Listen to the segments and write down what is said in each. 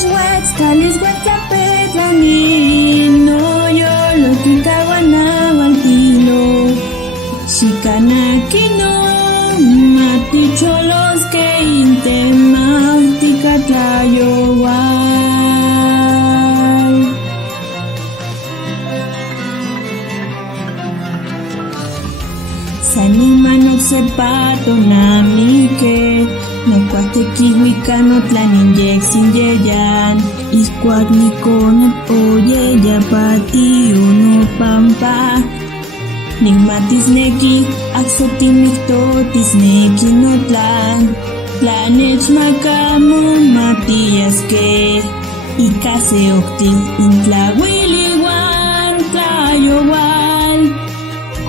Ixuatz talis guatzapetlanin, no yolo kikawanawaltilo. Xikanaki no maticholos que intemauticatlayowal. Saniman observato namike, Necuatequihuicano tlaninyex sin yeyan, iscuatniconet oye ya pati uno pampa. Nigmatisneki, axotimictotisneki no tlan, tlanech macamu matías que, icase octi intlahuiliwan tlayowal.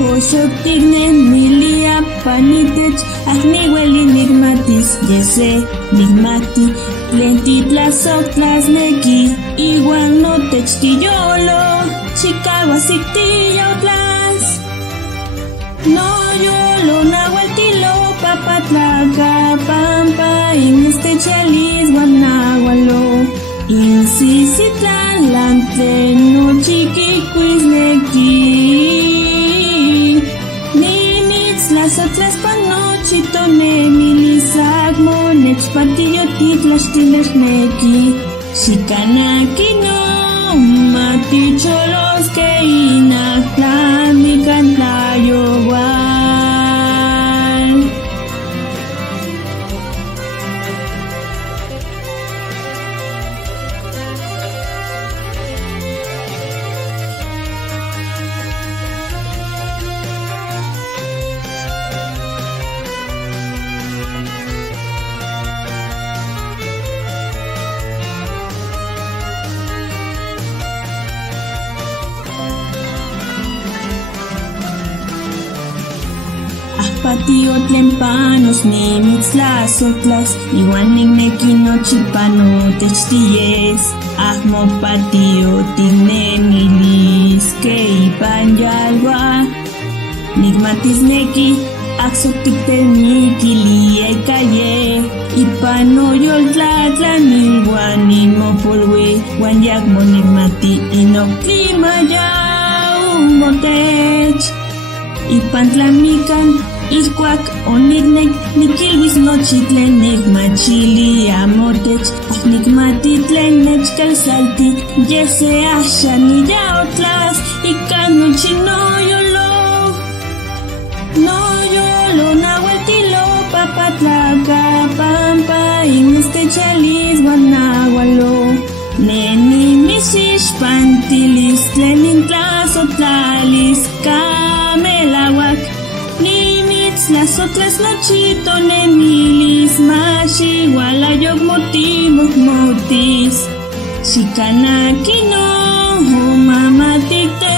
Coxotigne milia panitech, agnihueli nigmatis, yese, nigmati, tlentitlasoctlasneki, igual no techtiyolo, chicahuasictiyautlas. No yolo nahualtilo, papatlaca, pampa, inestechalis, guanahualo, insisitlan, lante, no chiquicuisneki. Las otras panochito nemilizagmo nechpatiyotitlaxtilexneki xikanaki no maticholos que inajtlamikantlayowal. Patio tlempanos ni mitzlasotlas, igual nigneki nochipano techtiyes, ahmo patio tignemilis, que ipan yalwa, nigmatisneki, axotikteniki liya calle, ipano yoltlatlanilwan nimopolwi, wan yakmo nigmati inoklima yau motech, ipan tlamikan, Iscuac onignek nikilwis nochitlen nigmachili amotech nigmatitlen nechkalsalti yese asha niyaotlas ikan nochinoyolo noyolo nahualtilo papatlaca pampa inestechalis guanahualo neni misixpantilis tlen intlasotlalis camelawak las otras nochito nemilis mashi walayok motimos motis xikanaki no mamatikte